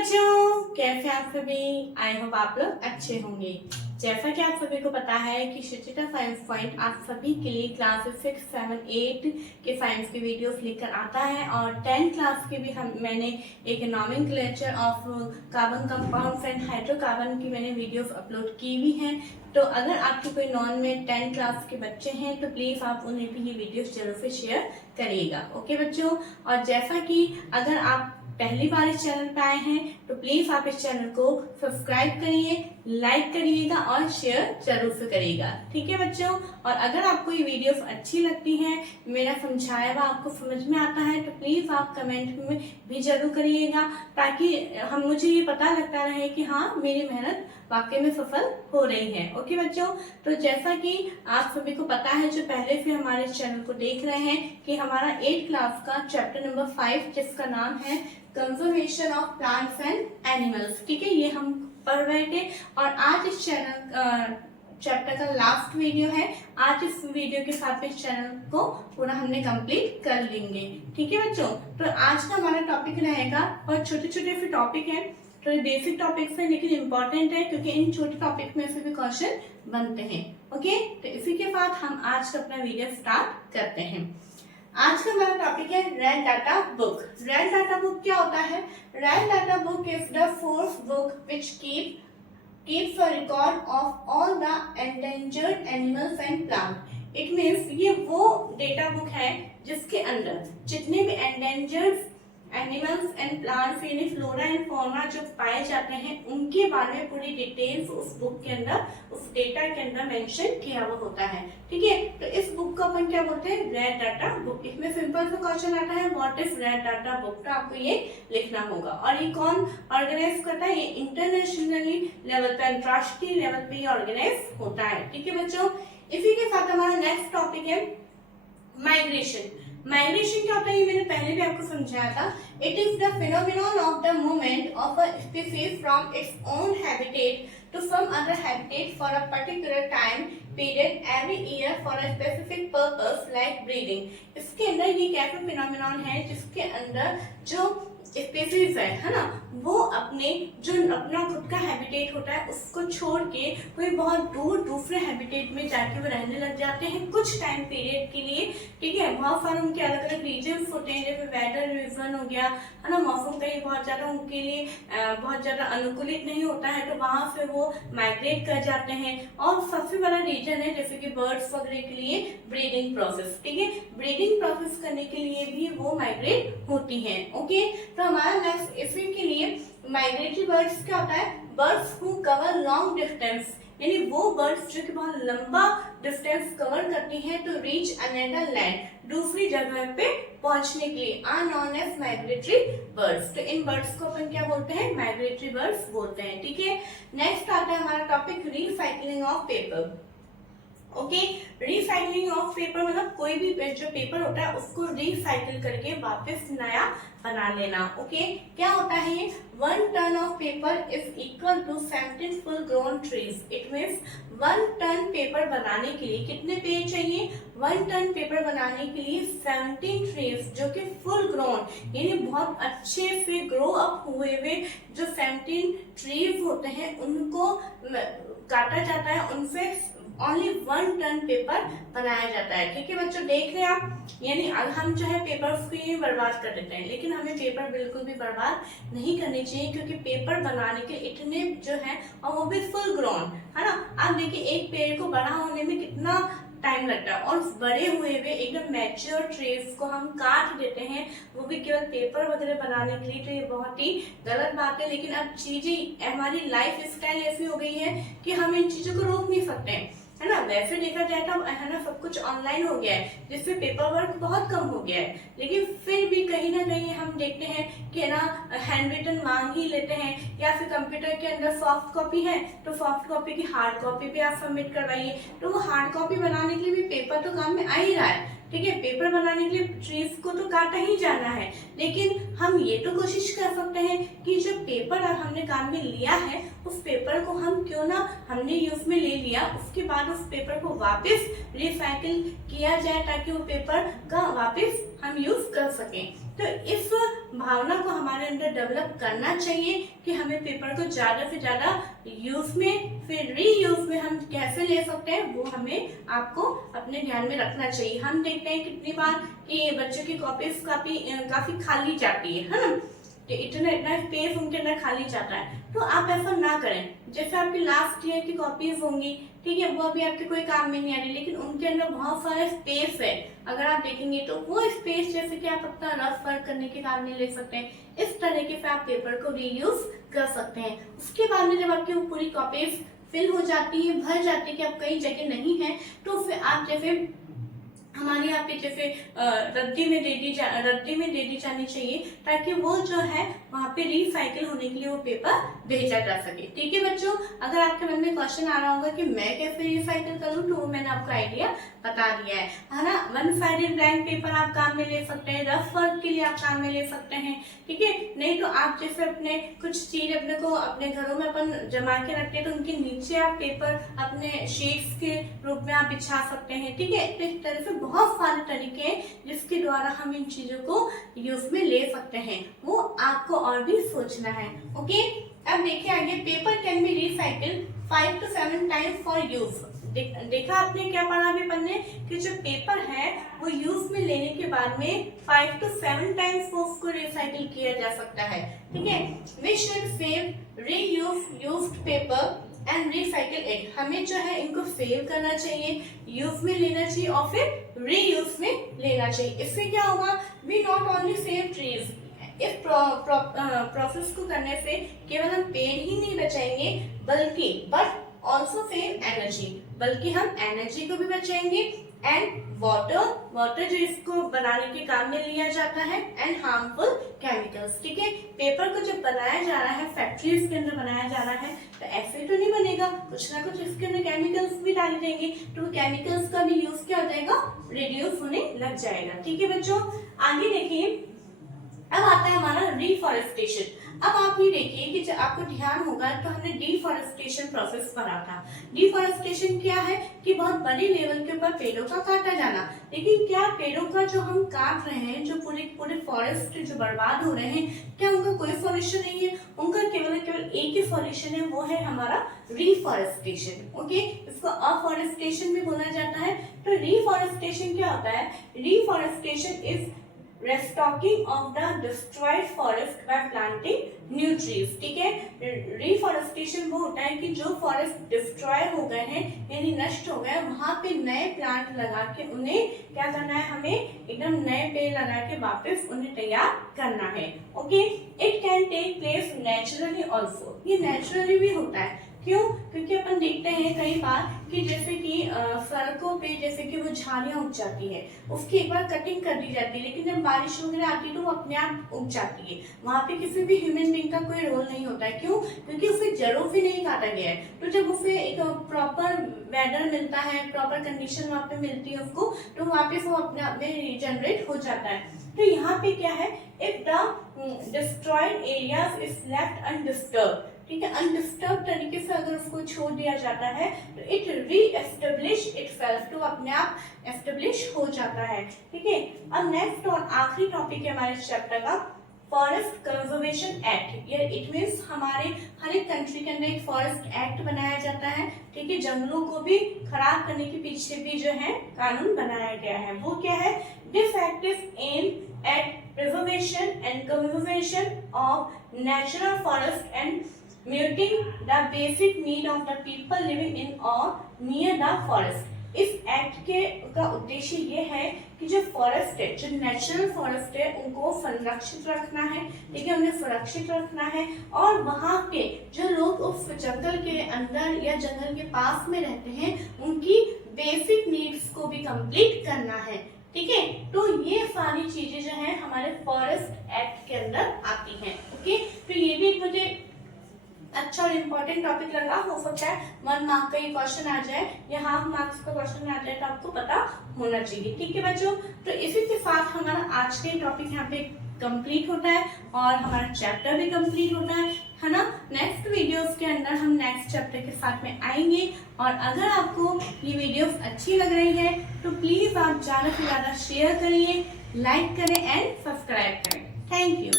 बच्चों, कैसे आप सभी? आई होप आप लोग अच्छे होंगे। जैसा कि आप सभी को पता है कि शिक्षिता साइंस पॉइंट आप सभी के लिए क्लास 6, 7, 8 के साइंस की वीडियोस लेकर आता है और 10 क्लास की भी मैंने एक nomenclature of carbon compounds and hydrocarbon की मैंने वीडियोस अपलोड की भी हैं। तो अगर आपके कोई नॉन में 10 क्लास के बच्चे हैं तो प्लीज आप उन्हें भी ये वीडियोस जरूर से शेयर करिएगा। ओके बच्चों, और जैसा कि अगर आप पहली बार इस चैनल पे आए हैं तो प्लीज आप इस चैनल को सब्सक्राइब करिए, लाइक करिएगा और शेयर जरूर से करिएगा। ठीक है बच्चों, और अगर आपको ये वीडियोस अच्छी लगती हैं, मेरा समझाया हुआ आपको समझ में आता है तो प्लीज आप कमेंट में भी जरूर करिएगा ताकि मुझे ये पता लगता रहे कि हाँ मेरी मेहनत वाकई में सफल हो रही है। ओके बच्चों, तो जैसा कि आप सभी को पता है जो पहले से हमारे चैनल को देख रहे हैं कि हमारा 8 क्लास का चैप्टर नंबर 5 जिसका नाम है conservation of plants and animals, ठीक है, ये हम पढ़ रहे थे और आज इस चैप्टर का लास्ट वीडियो है। आज इस वीडियो के साथ इस चैनल को पूरा हमने कंप्लीट कर लेंगे। ठीक है बच्चों, तो आज का हमारा टॉपिक रहेगा और छोटे छोटे से टॉपिक है, तो ये बेसिक टॉपिक्स है लेकिन इम्पोर्टेंट है क्योंकि इन छोटे टॉपिक में से भी क्वेश्चन बनते हैं। ओके, तो इसी के साथ हम आज का अपना वीडियो स्टार्ट करते हैं। आज का हमारा टॉपिक है red data book. Red data book क्या होता है? Red data book is the fourth book which keeps a record of all the endangered animals and plants. It means ये वो डेटा बुक है जिसके अंदर जितने भी endangered एनिमल्स एंड प्लांट्स यानी फ्लोरा एंड फौना जो पाए जाते हैं उनके बारे में पूरी डिटेल्स उस बुक के अंदर, उस डेटा के अंदर मेंशन किया हुआ होता है। ठीक है, तो इस बुक को अपन क्या बोलते हैं? Red data book. इसमें सिंपल सा क्वेश्चन आता है what is red data book, तो आपको ये लिखना होगा। और ये कौन ऑर्गेनाइज करता है? ये इंटरनेशनली लेवल पे, अंतरराष्ट्रीय लेवल पे ये ऑर्गेनाइज होता है। ठीक है बच्चों, इसी के साथ हमारा नेक्स्ट टॉपिक है माइग्रेशन। माइग्रेशन क्या होता है ये मैंने पहले भी आपको समझाया था। It is the phenomenon of the movement of a species from its own habitat to some other habitat for a particular time period every year for a specific purpose like breeding. इसके अंदर ये कैसा phenomenon है जिसके अंदर जो species है ना, वो अपना खुद का हैबिटेट होता है उसको छोड़ के कोई बहुत दूर दूसरे हैबिटेट में जाके वो रहने लग जाते हैं कुछ टाइम पीरियड के लिए। ठीक है, बहुत सारे उनके अलग अलग रीजन्स होते हैं, जैसे वेदर रीजन हो गया है ना, मौसम कहीं बहुत ज्यादा उनके लिए बहुत ज्यादा अनुकूलित नहीं होता है तो वहां से वो माइग्रेट कर जाते हैं। और सबसे बड़ा रीजन है जैसे कि बर्ड्स वगैरह के लिए ब्रीडिंग प्रोसेस। ठीक है, ब्रीडिंग प्रोसेस करने के लिए भी वो माइग्रेट होती है। ओके, तो हमारा नेक्स्ट इसी के लिए माइग्रेटरी बर्ड्स क्या होता है? Birds who cover long distance, यानी वो बर्ड्स जो कि बहुत लंबा डिस्टेंस कवर करती हैं टू रीच अनदर लैंड, दूसरी जगह पे पहुंचने के लिए are known as migratory birds. तो इन बर्ड्स को अपन क्या बोलते हैं? माइग्रेटरी बर्ड्स बोलते हैं। ठीक है, नेक्स्ट आता है हमारा topic recycling of paper. Okay, recycling of paper मतलब कोई भी जो पेपर होता है उसको रिसाइकिल करके वापस नया बना लेना। ओके, क्या होता है ये? 1 ton of paper is equal to 17 full grown trees. It means 1 ton paper बनाने के लिए कितने पेड़ चाहिए? 1 टन पेपर बनाने के लिए 17 ट्रीज जो कि फुल ग्रोन यानी बहुत अच्छे से ग्रो अप हुए हुए जो 17 ट्रीज होते हैं उनको काटा जाता है, उनसे ओनली 1 टन पेपर बनाया जाता है। ठीक है बच्चों, देख रहे हैं आप, यानी हम जो है पेपर को बर्बाद कर देते हैं लेकिन हमें पेपर बिल्कुल भी बर्बाद नहीं करनी चाहिए क्योंकि पेपर बनाने के इतने जो है और वो भी फुल ग्रोन है ना। आप देखिए एक पेड़ को बड़ा होने में कितना टाइम लगता है और बड़े हुए एकदम मैच्योर ट्रीज को हम काट देते हैं, वो भी केवल पेपर वगैरह बनाने के लिए। तो ये बहुत ही गलत बात है। लेकिन अब चीजें, हमारी लाइफ स्टाइल ऐसी हो गई है कि हम इन चीजों को रोक नहीं सकते हैं, है ना। वैसे देखा जाए तो है ना सब कुछ ऑनलाइन हो गया है जिससे पेपर वर्क बहुत कम हो गया है, लेकिन फिर भी कहीं ना कहीं हम देखते हैं कि ना हैंड रिटन मांग ही लेते हैं या फिर कंप्यूटर के अंदर सॉफ्ट कॉपी है तो सॉफ्ट कॉपी की हार्ड कॉपी पे आप सबमिट करवाइए। तो वो हार्ड कॉपी बनाने के लिए भी पेपर तो काम में आ ही रहा है। ठीक है, पेपर बनाने के लिए ट्रीज को तो काटा ही जाना है, लेकिन हम ये तो कोशिश कर सकते हैं कि जो पेपर हमने काम में लिया है उस पेपर को हम क्यों ना हमने यूज में ले लिया उसके बाद उस पेपर को वापस रिसाइकिल किया जाए ताकि वो पेपर का वापस हम यूज कर सकें। तो इस भावना को हमारे अंदर डेवलप करना चाहिए कि हमें पेपर को ज्यादा से ज्यादा यूज में फिर रीयूज में हम कैसे ले सकते हैं, वो हमें आपको अपने ध्यान में रखना चाहिए। हम देखते हैं कितनी बार कि बच्चों की कॉपीज काफी खाली जाती है ना, तो इतना स्पेस उनके अंदर खाली जाता है। तो आप ऐसा ना करें। जैसे आपकी लास्ट ईयर की कॉपीज होंगी, ठीक है, वो अभी आपके कोई काम में नहीं आ रही, लेकिन उनके अंदर बहुत सारा स्पेस है। अगर आप देखेंगे तो वो स्पेस जैसे कि आप अपना रफ वर्क करने के काम में ले सकते हैं, इस तरीके से आप पेपर को रीयूज कर सकते हैं। उसके बाद में जब आपकी वो पूरी कॉपीज फिल हो जाती है, भर जाती है कि अब कई जगह नहीं है, तो फिर आप जैसे हमारे यहाँ पे जैसे रद्दी में दे दी जानी चाहिए, ताकि वो जो है वहाँ पे रिसाइकिल होने के लिए वो पेपर भेजा जा सके। ठीक है बच्चों, अगर आपके मन में क्वेश्चन आ रहा होगा कि मैं कैसे रिसाइकिल करूँ, तो वो मैंने आपको आइडिया बता दिया है ना। वन साइडेड ब्लैंक पेपर आप काम में ले सकते हैं, रफ वर्क के लिए आप काम में ले सकते हैं, ठीक है। नहीं तो आप जैसे अपने कुछ चीज अपने घरों में अपन जमा के रखते हैं, तो उनके नीचे आप पेपर अपने शीट्स के रूप में आप बिछा सकते हैं, ठीक है। तो इस तरह से बहुत सारे तरीके हैं जिसके द्वारा हम इन चीजों को यूज में ले सकते हैं, वो आपको और भी सोचना है। ओके, अब देखिए आगे, paper can be recycle 5 to 7 times for use. देखा आपने क्या पढ़ा अभी पढ़ने कि जो पेपर है वो यूज में लेने के बाद में 5 to 7 टाइम्स उसको रिसाइकिल किया जा सकता है, ठीक है। We should save reuse used paper and recycle it. हमें जो है इनको सेव करना चाहिए, यूज में लेना चाहिए और फिर रीयूज में लेना चाहिए। इससे क्या होगा, we not only save trees. इस प्रोसेस को करने से केवल हम पेड़ ही नहीं बचाएंगे, बट ऑल्सो सेव एनर्जी, बल्कि हम एनर्जी को भी बचाएंगे, एंड वाटर जो इसको बनाने के काम में लिया जाता है, एंड हार्मफुल केमिकल्स, ठीक है। पेपर को जब बनाया जा रहा है, फैक्ट्रीज के अंदर बनाया जा रहा है, तो ऐसे तो नहीं बनेगा, कुछ ना कुछ इसके अंदर केमिकल्स भी डाले जाएंगे, तो केमिकल्स का भी यूज क्या हो जाएगा, रिड्यूस होने लग जाएगा, ठीक है बच्चों। आगे देखिए, अब आता है हमारा डिफॉरेस्टेशन। अब आप ये देखिए कि जब आपको ध्यान होगा तो हमने डिफॉरेस्टेशन प्रोसेस पढ़ा था। डिफॉरेस्टेशन क्या है कि बहुत बड़े लेवल के ऊपर पेड़ों का काटा जाना, लेकिन क्या पेड़ों का जो हम काट रहे हैं, जो पूरे फॉरेस्ट जो बर्बाद हो रहे हैं, क्या उनका कोई सॉल्यूशन नहीं है? उनका केवल एक ही सॉल्यूशन है, वो है हमारा रिफॉरेस्टेशन। ओके, इसको अफॉरेस्टेशन भी बोला जाता है। तो रिफॉरेस्टेशन क्या होता है? Reforestation is restocking of the destroyed forest by planting new trees, ठीक है। रिफॉरेस्टेशन वो होता है कि जो फॉरेस्ट डिस्ट्रॉय हो गए हैं यानी नष्ट हो गए, वहां पे नए प्लांट लगा के उन्हें क्या करना है, हमें एकदम नए पेड़ लगा के वापस उन्हें तैयार करना है। Okay, it can take place naturally also, ये नेचुरली भी होता है। क्यों? क्योंकि अपन देखते हैं कई बार कि जैसे कि सड़कों पे जैसे कि वो झाड़ियां उग जाती है, उसकी एक बार कटिंग कर दी जाती है, लेकिन जब बारिश वगैरह आती है तो वो अपने आप उग जाती है। वहां पे किसी भी ह्यूमन बीइंग का कोई रोल नहीं होता है। क्यों? क्योंकि उसे जड़ों से नहीं काटा गया है। तो जब उसे एक प्रॉपर वेदर मिलता है, प्रॉपर कंडीशन वहां पे मिलती है उसको, तो वापस वो अपने आप में रिजनरेट हो जाता है। तो यहाँ पे क्या है, if the destroyed areas is left undisturbed, ठीक है, अनडिस्टर्ब तरीके से अगर उसको छोड़ दिया जाता है तो इट रीएस्टेब्लिश इटसेल्फ, तो अपने आप एस्टेब्लिश हो जाता है, ठीक है। अब नेक्स्ट और आखिरी टॉपिक है हमारे चैप्टर का, फॉरेस्ट कंजर्वेशन एक्ट। ये इट मीन्स हमारे हर एक कंट्री के अंदर एक फॉरेस्ट एक्ट बनाया जाता है, ठीक है। जंगलों को भी खराब करने के पीछे भी जो है कानून बनाया गया है। वो क्या है? This act is aim at preservation and conservation of natural forest and meeting the basic need of the people living in or near the forest। इस एक्ट का उद्देश्य ये है कि जो फॉरेस्ट है, जो नेचुरल फॉरेस्ट है, उनको संरक्षित रखना है, ठीक है, उन्हें सुरक्षित रखना है, और वहाँ पे जो लोग उस जंगल के अंदर या जंगल के पास में रहते हैं, उनकी बेसिक नीड्स को भी कंप्लीट करना है, ठीक है। तो ये सारी चीजें जो है हमारे फॉरेस्ट एक्ट के अंदर आती हैं। ओके, तो ये भी मुझे अच्छा और इम्पोर्टेंट टॉपिक लगा। हो सकता है 1 मार्क का ये क्वेश्चन आ जाए या हाफ मार्क्स का क्वेश्चन आ जाए, तो आपको पता होना चाहिए, ठीक है बच्चों। तो इसी के साथ हमारा आज के टॉपिक यहाँ पे कंप्लीट होता है और हमारा चैप्टर भी कंप्लीट होता है ना। नेक्स्ट वीडियोस के अंदर हम नेक्स्ट चैप्टर के साथ में आएंगे, और अगर आपको ये वीडियोस अच्छी लग रही है तो प्लीज आप ज्यादा से ज्यादा शेयर करिए, लाइक करें एंड सब्सक्राइब करें। Thank you.